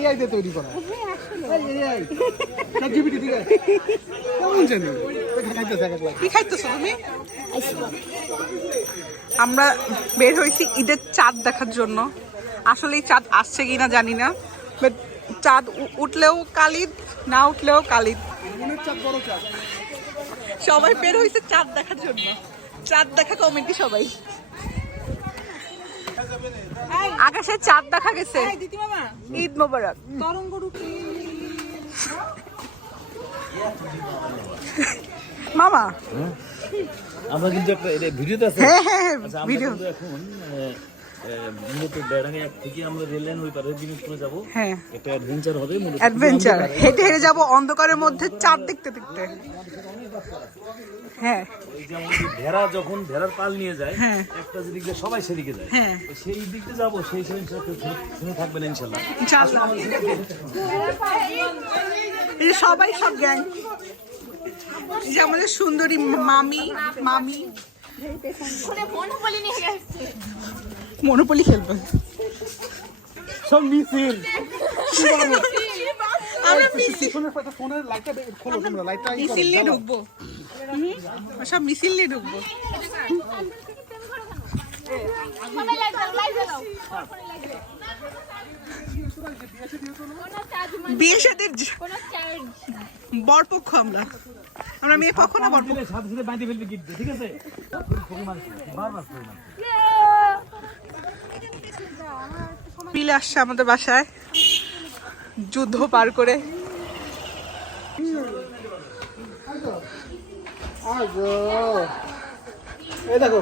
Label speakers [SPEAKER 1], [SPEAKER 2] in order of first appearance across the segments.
[SPEAKER 1] AI দিয়ে তৈরি করা। এআই জিপিটি ঠিক কেমন জানি? খাইতেছে এক একলা
[SPEAKER 2] কি খাইতেছো তুমি? আমরা বের হয়েছি ঈদের চাঁদ দেখার জন্য। আসলে এই চাঁদ আসছে কিনা জানি না বাট চাঁদ উঠলেও কালিদ না উঠলেও কালিদ। সবাই বের হয়েছে চাঁদ দেখার জন্য। চাঁদ দেখা কমিটি সবাই। আকাশে চাঁদ দেখা গেছে। ঈদ মোবারক। মামা।
[SPEAKER 3] আমরা কিন্তু একটা ভিডিওতে আছে।
[SPEAKER 2] হ্যাঁ হ্যাঁ হ্যাঁ
[SPEAKER 3] আচ্ছা
[SPEAKER 2] ভিডিও।
[SPEAKER 3] এখন আহ, মূলত থেকে আমরা রেল লাইন ওই পারে জিনিসপুরে যাব।
[SPEAKER 2] হ্যাঁ।
[SPEAKER 3] একটা অ্যাডভেঞ্চার হবে
[SPEAKER 2] অ্যাডভেঞ্চার হেঁটে হেঁটে যাব অন্ধকারের মধ্যে চাঁদ দেখতে। দেখতে হ্যাঁ
[SPEAKER 3] ভেড়া যখন ভেড়ার পাল নিয়ে যায়
[SPEAKER 2] হ্যাঁ।
[SPEAKER 3] একটা যেদিক দিয়ে সবাই সেদিকে যায়।
[SPEAKER 2] হ্যাঁ।
[SPEAKER 3] সেই দিকে যাব সেই সেই শুনে থাকবেন ইনশাল্লাহ।
[SPEAKER 2] ইনশাআল্লাহ। এই সবাই সব গ্যাং এই যে আমাদের সুন্দরী মামি মামি। মনোপলি খেলবে।
[SPEAKER 1] সব মিছিল।
[SPEAKER 2] আমরা মিছিল
[SPEAKER 1] ফোনের লাইটটা খোলো তোমরা লাইটটা
[SPEAKER 2] মিছিল নিয়ে ঢুকবো। সব মিছিল নিয়ে ঢুকবো। বিয়ে সাদের বরপক্ষ আমরা। আমরা মেয়ে পক্ষ না বরপক্ষ
[SPEAKER 3] সাথে সাথে বাঁধি ফেলবে গিট ঠিক আছে? বারবার
[SPEAKER 2] আসছে আমাদের বাসায়। যুদ্ধ পার করে।
[SPEAKER 1] এই দেখো।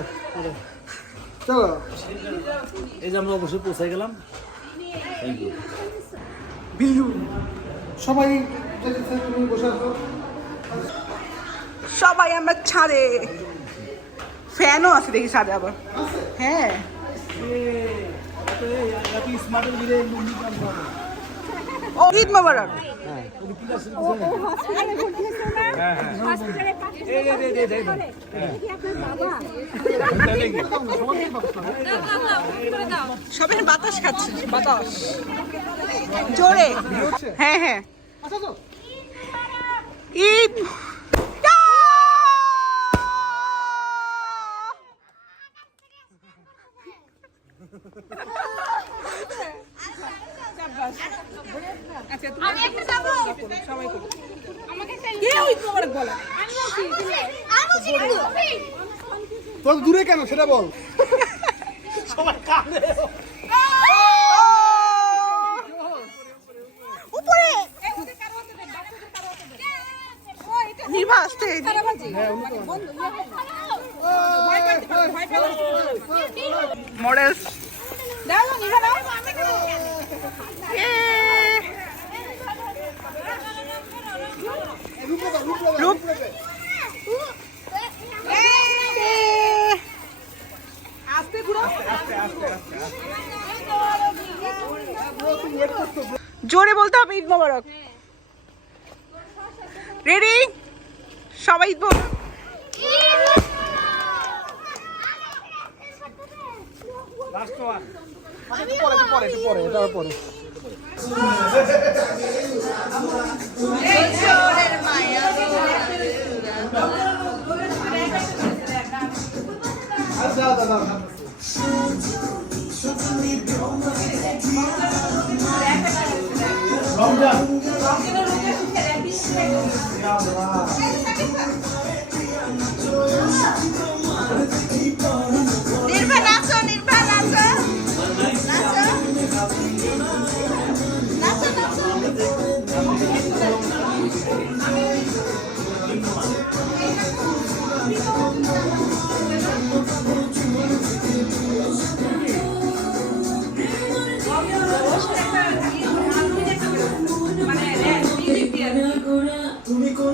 [SPEAKER 1] চলো
[SPEAKER 3] এই যে আমরা অবশ্যই পৌঁছাই গেলাম থ্যাংক ইউ
[SPEAKER 1] সবাই বসে
[SPEAKER 2] সবাই আমরা ছাদে ফ্যানও আছে দেখি ছাদে আবার হ্যাঁ ও ঈদ মোবারক সবাই বাতাস খাচ্ছে বাতাস। জোরে। হ্যাঁ হ্যাঁ।
[SPEAKER 1] আচ্ছা
[SPEAKER 4] সবাই তোমার বলা
[SPEAKER 1] তোর দূরে কেন সেটা বল।
[SPEAKER 2] উপরে। নিভা আসতে মডেলস
[SPEAKER 4] দাও নিভা দাও।
[SPEAKER 2] জোরে বলতে হবে ঈদ মোবারক। রেডি সবাই ঈদ মোবারক।
[SPEAKER 1] একটু পরে পরে পরে
[SPEAKER 4] নির্ভা নাচো নির্ভা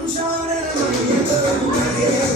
[SPEAKER 5] I'm shouting, I'm